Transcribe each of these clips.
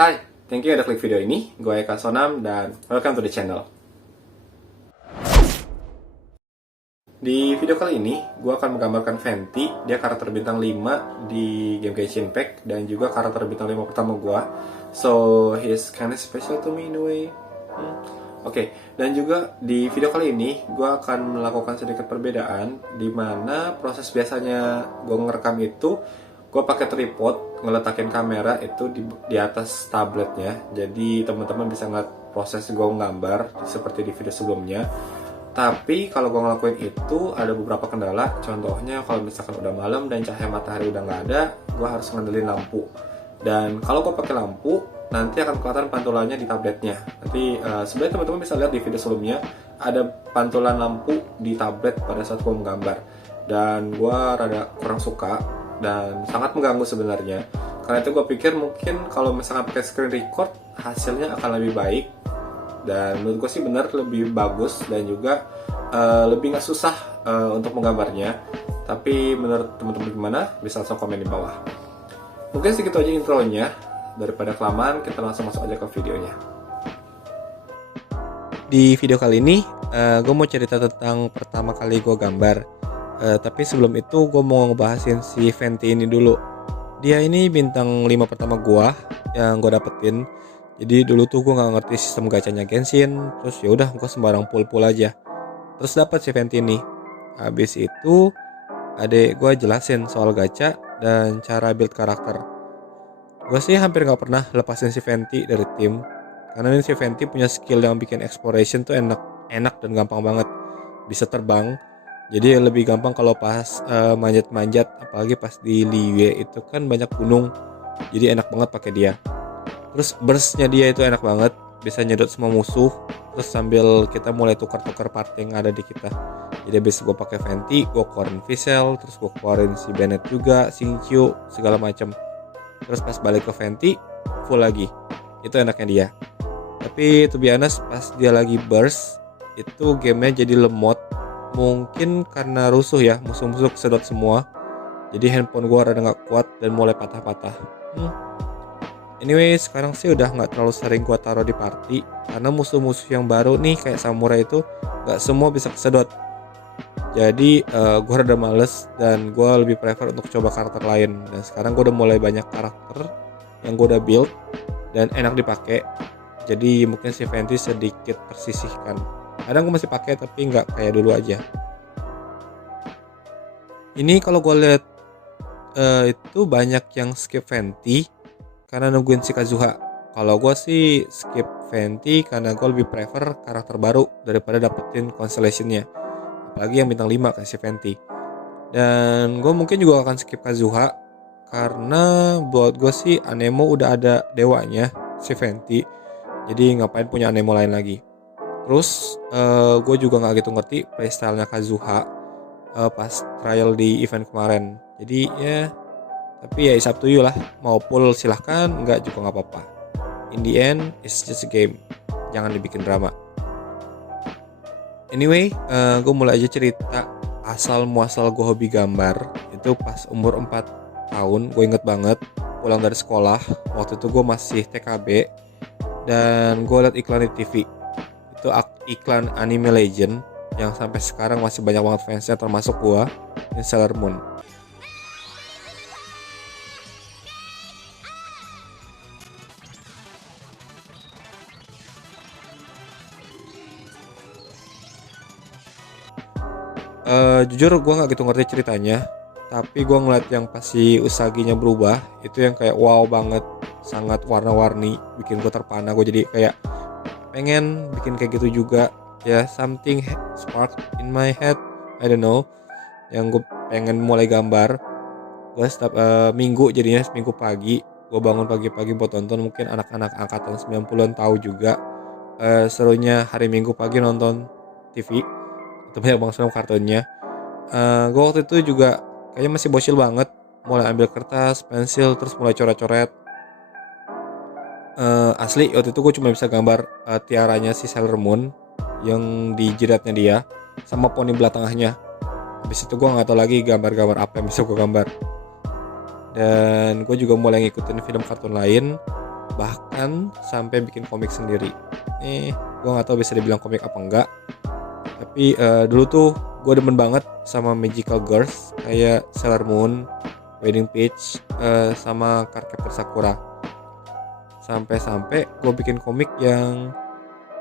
Hai, thank you udah klik video ini. Gue Eka Sonam dan welcome to the channel. Di video kali ini, gue akan menggambarkan Venti. Dia karakter bintang 5 di game Genshin Impact dan juga karakter bintang 5 pertama gue. So, he's kinda special to me in a way. Oke, dan juga di video kali ini gue akan melakukan sedikit perbedaan di mana proses biasanya gue ngerekam itu gue pakai tripod ngeletakin kamera itu di atas tabletnya, jadi teman-teman bisa ngeliat proses gue nggambar seperti di video sebelumnya. Tapi kalau gue ngelakuin itu ada beberapa kendala. Contohnya kalau misalkan udah malam dan cahaya matahari udah nggak ada, gue harus ngandelin lampu. Dan kalau gue pakai lampu, nanti akan kelihatan pantulannya di tabletnya. Nanti sebenarnya teman-teman bisa lihat di video sebelumnya ada pantulan lampu di tablet pada saat gue menggambar. Dan gue rada kurang suka dan sangat mengganggu sebenarnya. Karena itu gue pikir mungkin kalau misalkan pakai screen record hasilnya akan lebih baik. Dan menurut gue sih bener lebih bagus dan juga lebih nggak susah untuk menggambarnya. Tapi menurut teman-teman gimana? Bisa langsung komen di bawah. Mungkin segitu aja intronya. Daripada kelamaan, kita langsung masuk aja ke videonya. Di video kali ini, gue mau cerita tentang pertama kali gue gambar. Tapi sebelum itu, gue mau ngebahasin si Venti ini dulu. Dia ini bintang 5 pertama gue yang gue dapetin. Jadi dulu tuh gue nggak ngerti sistem gacanya Genshin, terus ya udah gue sembarang pull aja. Terus dapet si Venti ini. Habis itu, adek gue jelasin soal gacha dan cara build karakter. Gue sih hampir nggak pernah lepasin si Venti dari tim, karena ini si Venti punya skill yang bikin exploration tuh enak dan gampang banget. Bisa terbang, jadi lebih gampang kalau pas manjat-manjat, apalagi pas di Liyue itu kan banyak gunung, jadi enak banget pakai dia. Terus burstnya dia itu enak banget, bisa nyedot semua musuh, terus sambil kita mulai tukar-tukar part yang ada di kita. Jadi habis gue pakai Venti, gue keluarin Visel, terus gue keluarin si Bennett juga, Xingqiu, segala macam. Terus pas balik ke Venti, full lagi. Itu enaknya dia. Tapi to be honest, pas dia lagi burst, itu gamenya jadi lemot. Mungkin karena rusuh ya, musuh-musuh kesedot semua. Jadi handphone gue rada gak kuat dan mulai patah-patah. Anyway, sekarang sih udah gak terlalu sering gue taruh di party, karena musuh-musuh yang baru nih kayak samurai itu gak semua bisa kesedot. Jadi gue rada males dan gue lebih prefer untuk coba karakter lain. Dan sekarang gue udah mulai banyak karakter yang gue udah build dan enak dipakai. Jadi mungkin si Venti sedikit tersisihkan. Kadang gue masih pakai tapi nggak kayak dulu aja. Ini kalau gue lihat itu banyak yang skip Venti karena nungguin si Kazuha. Kalau gue sih skip Venti karena gue lebih prefer karakter baru daripada dapetin constellation-nya. Apalagi yang bintang 5 kayak si Venti. Dan gue mungkin juga akan skip Kazuha karena buat gue sih Anemo udah ada dewanya si Venti. Jadi ngapain punya Anemo lain lagi. Terus gue juga gak gitu ngerti playstyle-nya Kazuha pas trial di event kemarin. Jadi ya, tapi ya it's up to you lah. Mau pull silahkan, enggak juga gak apa-apa. In the end, it's just a game. Jangan dibikin drama. Anyway, gue mulai aja cerita asal muasal gue hobi gambar. Itu pas umur 4 tahun, gue inget banget. Pulang dari sekolah, waktu itu gue masih TKB. Dan gue liat iklan di TV. Itu iklan Anime Legend yang sampai sekarang masih banyak banget fansnya, termasuk gue, ini Sailor Moon. Jujur gue gak gitu ngerti ceritanya, tapi gue ngeliat yang pas si Usaginya berubah, itu yang kayak wow banget, sangat warna-warni, bikin gue terpana. Gue jadi kayak pengen bikin kayak gitu juga ya, something spark in my head, I don't know, yang gue pengen mulai gambar. Gue setiap minggu, jadinya seminggu pagi gue bangun pagi-pagi buat nonton. Mungkin anak-anak angkatan 90-an tahu juga serunya hari Minggu pagi nonton TV. Itu banyak banget film kartunnya. Gue waktu itu juga kayaknya masih bocil banget, mulai ambil kertas, pensil, terus mulai coret-coret. Asli waktu itu gue cuma bisa gambar tiaranya si Sailor Moon yang di jidatnya dia sama poni belah tengahnya. Habis itu gue nggak tahu lagi gambar-gambar apa yang bisa gue gambar. Dan gue juga mulai ngikutin film kartun lain bahkan sampai bikin komik sendiri. Gue nggak tahu bisa dibilang komik apa enggak, tapi dulu tuh gue demen banget sama magical girls kayak Sailor Moon, Wedding Peach, sama Cardcaptor Sakura. Sampai-sampai gue bikin komik yang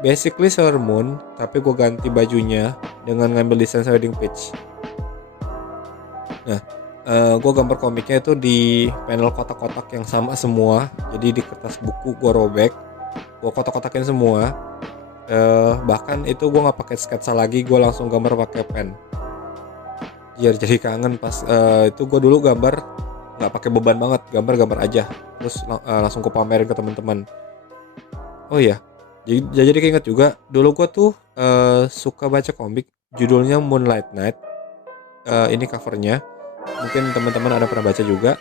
basically Sailor Moon, tapi gue ganti bajunya dengan ngambil desain Wedding Peach. Nah, gue gambar komiknya itu di panel kotak-kotak yang sama semua. Jadi di kertas buku gue robek, gue kotak-kotakin semua. Bahkan itu gue nggak pakai sketsa lagi, gue langsung gambar pakai pen. Jadi kangen pas itu gue dulu gambar nggak pakai beban banget, gambar aja, terus langsung gue pamerin ke teman-teman. Oh iya, jadi keinget juga dulu gue tuh suka baca komik judulnya Moonlight Night. Ini covernya, mungkin teman-teman ada pernah baca juga.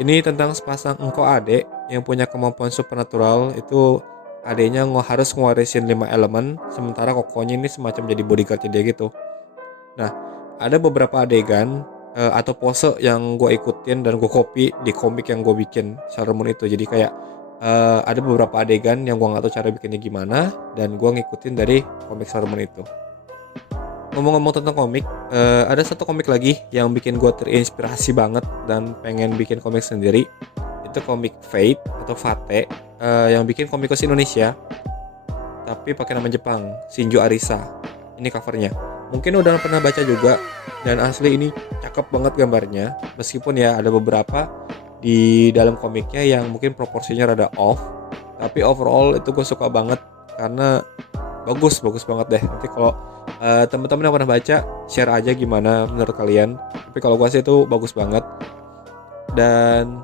Ini tentang sepasang engkau adek yang punya kemampuan supernatural. Itu adeknya harus ngewarisin 5 elemen, sementara kokonya ini semacam jadi bodyguardnya dia gitu. Nah, ada beberapa adegan atau pose yang gue ikutin dan gue copy di komik yang gue bikin Sailor Moon itu. Jadi kayak ada beberapa adegan yang gue nggak tahu cara bikinnya gimana, dan gue ngikutin dari komik Sailor Moon itu. Ngomong-ngomong tentang komik, ada satu komik lagi yang bikin gue terinspirasi banget dan pengen bikin komik sendiri. Itu komik Fate atau Fate, yang bikin komikus Indonesia tapi pakai nama Jepang, Shinjo Arisa. Ini covernya, mungkin udah pernah baca juga, dan asli ini cakep banget gambarnya. Meskipun ya ada beberapa di dalam komiknya yang mungkin proporsinya rada off, tapi overall itu gue suka banget karena bagus banget deh. Nanti kalau teman-teman yang pernah baca, share aja gimana menurut kalian. Tapi kalau gue sih itu bagus banget. Dan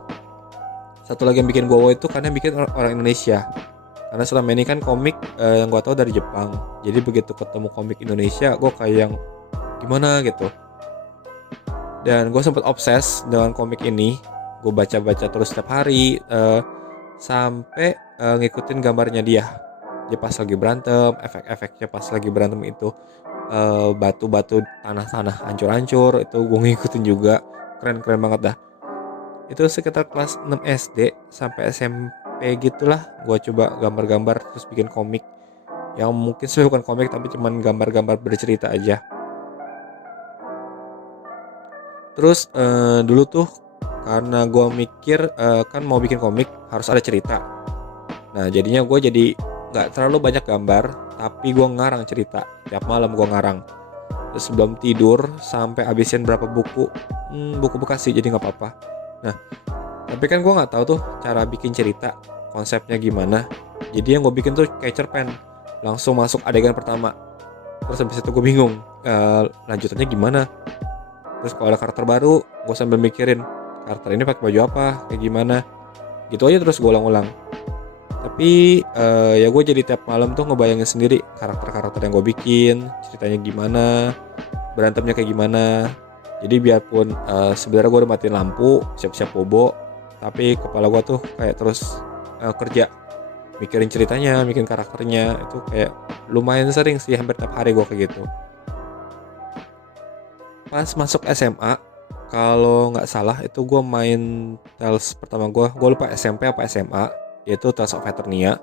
satu lagi yang bikin gue wow itu karena bikin orang Indonesia. Karena selama ini kan komik yang gue tahu dari Jepang. Jadi begitu ketemu komik Indonesia, gue kayak yang gimana gitu. Dan gue sempat obses dengan komik ini. Gue baca-baca terus setiap hari, sampai ngikutin gambarnya dia. Dia pas lagi berantem, efek-efeknya pas lagi berantem itu, batu-batu, tanah-tanah hancur-hancur, itu gue ngikutin juga. Keren banget dah. Itu sekitar kelas 6 SD sampai SMP gitulah, gue coba gambar-gambar terus bikin komik. Yang mungkin sebenarnya bukan komik, tapi cuman gambar-gambar bercerita aja. Terus dulu tuh karena gue mikir kan mau bikin komik harus ada cerita. Nah jadinya gue jadi gak terlalu banyak gambar, tapi gue ngarang cerita. Tiap malam gue ngarang. Terus sebelum tidur sampai habisin berapa buku, buku bekas sih, jadi gak apa-apa. Nah, tapi kan gue gak tahu tuh cara bikin cerita, konsepnya gimana. Jadi yang gue bikin tuh kayak cerpen, langsung masuk adegan pertama. Terus habis itu gue bingung, lanjutannya gimana. Terus kalau ada karakter baru, gue sambil mikirin karakter ini pakai baju apa, kayak gimana. Gitu aja terus gue ulang-ulang. Tapi ya gue jadi tiap malam tuh ngebayangin sendiri karakter-karakter yang gue bikin, ceritanya gimana, berantemnya kayak gimana. Jadi biarpun sebenarnya gue udah matiin lampu, siap-siap bobo, tapi kepala gue tuh kayak terus kerja, mikirin ceritanya, mikirin karakternya. Itu kayak lumayan sering sih, hampir tiap hari gue kayak gitu. Pas masuk SMA, kalau nggak salah itu gue main Tales pertama gue lupa SMP apa SMA, yaitu Tales of Eternia.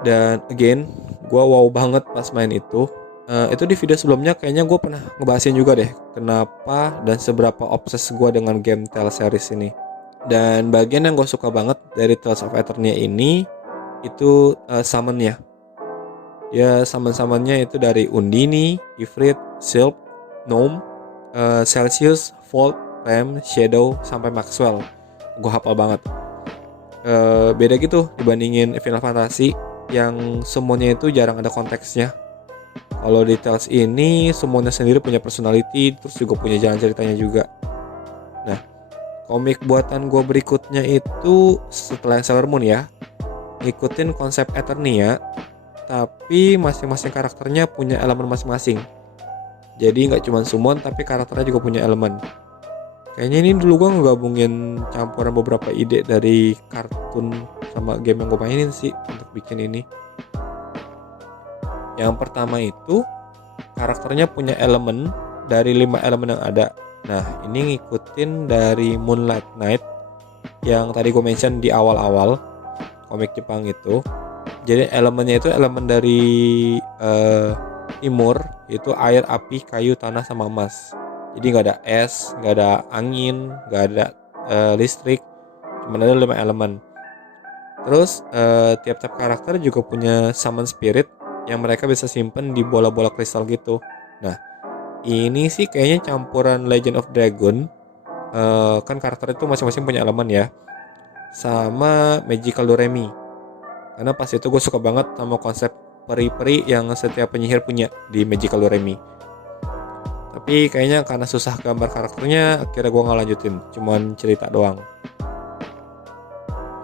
Dan again, gue wow banget pas main itu. Itu di video sebelumnya kayaknya gue pernah ngebahasin juga deh kenapa dan seberapa obses gue dengan game Tales series ini. Dan bagian yang gue suka banget dari Tales of Eternia ini itu summon-nya. Ya summon-summonnya itu dari Undini, Ifrit, Silph, Gnome, Celsius, Volt, Rem, Shadow, sampai Maxwell. Gue hafal banget. Beda gitu dibandingin Final Fantasy yang semuanya itu jarang ada konteksnya. Kalau di Tales ini semuanya sendiri punya personality, terus juga punya jalan ceritanya juga. Nah, komik buatan gue berikutnya itu setelah yang Sailor Moon ya, ngikutin konsep Eternia, tapi masing-masing karakternya punya elemen masing-masing. Jadi nggak cuma summon, tapi karakternya juga punya elemen. Kayaknya ini dulu gue ngegabungin campuran beberapa ide dari kartun sama game yang gue mainin sih untuk bikin ini. Yang pertama itu karakternya punya elemen dari 5 elemen yang ada. Nah ini ngikutin dari Moonlight Night yang tadi gue mention di awal-awal. komik Jepang itu. Jadi elemennya itu elemen dari timur, itu air, api, kayu, tanah, sama emas. Jadi nggak ada es, nggak ada angin, nggak ada listrik, cuma ada 5 elemen. Terus tiap-tiap karakter juga punya summon spirit yang mereka bisa simpen di bola-bola kristal gitu. Nah, ini sih kayaknya campuran Legend of Dragon, kan karakter itu masing-masing punya elemen ya, sama Magical Doremi. Karena pas itu gue suka banget sama konsep peri-peri yang setiap penyihir punya di Magical Doremi. Tapi kayaknya karena susah gambar karakternya, akhirnya gue nggak lanjutin, cuman cerita doang.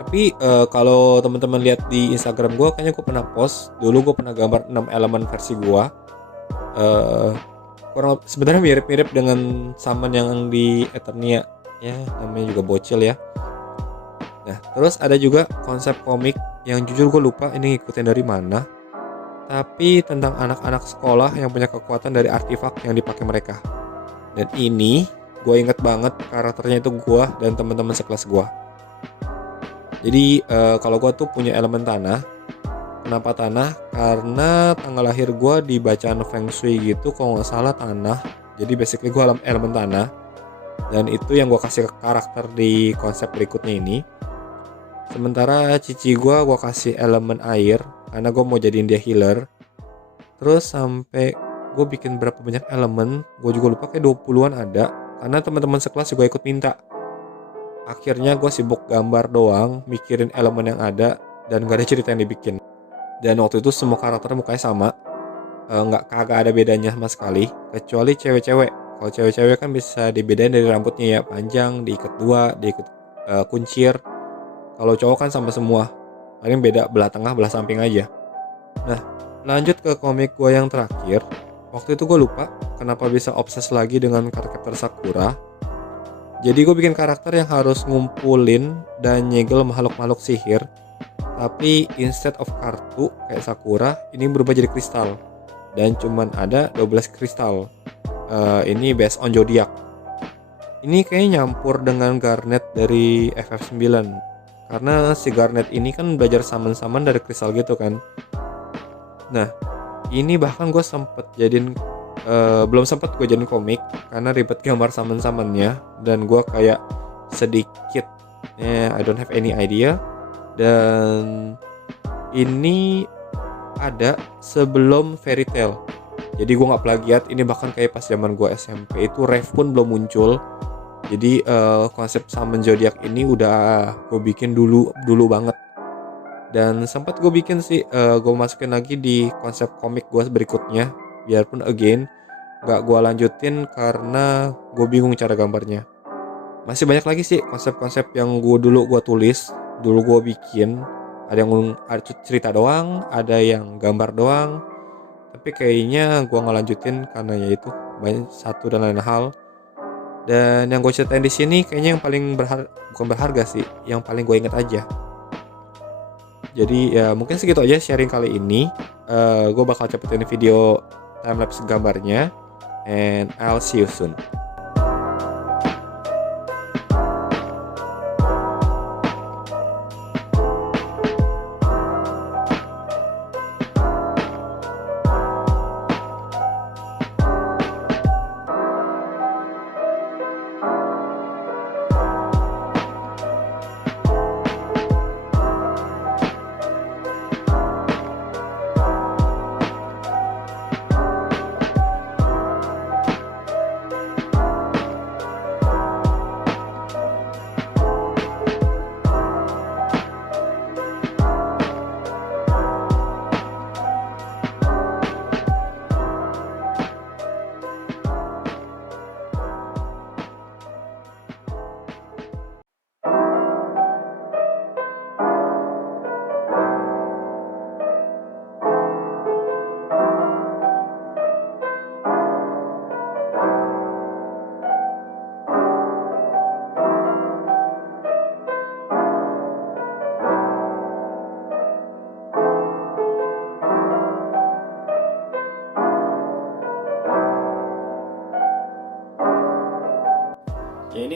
Tapi kalau teman-teman lihat di Instagram gue, kayaknya gue pernah post dulu, gue pernah gambar 6 elemen versi gue. Kurang sebenarnya mirip-mirip dengan summon yang di Eternia ya, namanya juga bocil ya. Nah, terus ada juga konsep komik yang jujur gue lupa ini ngikutin dari mana, tapi tentang anak-anak sekolah yang punya kekuatan dari artefak yang dipakai mereka. Dan ini gue inget banget karakternya itu gue dan teman-teman sekelas gue. Jadi kalau gue tuh punya elemen tanah. Kenapa tanah? Karena tanggal lahir gue di bacaan Feng Shui gitu, kalau nggak salah tanah. Jadi basically gue elemen tanah. Dan itu yang gue kasih ke karakter di konsep berikutnya ini. Sementara cici gue kasih elemen air, karena gue mau jadiin dia healer. Terus sampai gue bikin berapa banyak elemen, gue juga lupa, kayak 20-an ada. Karena teman-teman sekelas juga ikut minta. Akhirnya gue sibuk gambar doang, mikirin elemen yang ada, dan gak ada cerita yang dibikin. Dan waktu itu semua karakter mukanya sama, kagak ada bedanya sama sekali, kecuali cewek-cewek. Kalau cewek-cewek kan bisa dibedain dari rambutnya ya, panjang, diikat 2, diikat kuncir. Kalau cowok kan sama semua, paling beda belah tengah, belah samping aja. Nah, lanjut ke komik gue yang terakhir. Waktu itu gue lupa kenapa bisa obses lagi dengan karakter Sakura. Jadi gue bikin karakter yang harus ngumpulin dan nyegel makhluk-makhluk sihir. Tapi instead of kartu kayak Sakura, ini berubah jadi kristal. Dan cuman ada 12 kristal. Ini based on zodiac. Ini kayaknya nyampur dengan Garnet dari FF9. Karena si Garnet ini kan belajar summon-summon dari kristal gitu kan. Nah, ini bahkan gue belum sempet gue jadiin komik karena ribet gambar summon-summonnya. Dan gue kayak sedikit I don't have any idea. Dan ini ada sebelum Fairy Tail. Jadi gue gak plagiat. Ini bahkan kayak pas zaman gue SMP itu Rev pun belum muncul. Jadi konsep summon zodiac ini udah gue bikin dulu banget. Dan sempat gue bikin sih, gue masukin lagi di konsep komik gue berikutnya. Biarpun again gak gue lanjutin karena gue bingung cara gambarnya. Masih banyak lagi sih konsep-konsep yang gue tulis, dulu gue bikin. Ada yang cerita doang, ada yang gambar doang. Tapi kayaknya gue gak lanjutin karena ya itu banyak satu dan lain hal. Dan yang gue ceritain di sini kayaknya yang paling bukan berharga sih, yang paling gue inget aja. Jadi ya mungkin segitu aja sharing kali ini. Gue bakal cepetin video timelapse gambarnya. And I'll see you soon.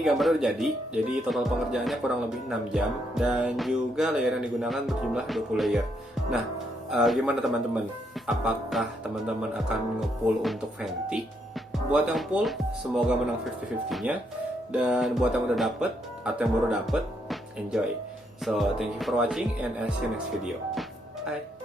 ini gambarnya udah jadi total pengerjaannya kurang lebih 6 jam, dan juga layer yang digunakan berjumlah 20 layer. Nah, gimana teman-teman? Apakah teman-teman akan nge-pull untuk Fenty? Buat yang pull, semoga menang 50-50-nya. Dan buat yang udah dapet atau yang baru dapet, enjoy. So, thank you for watching and I'll see you next video. Bye.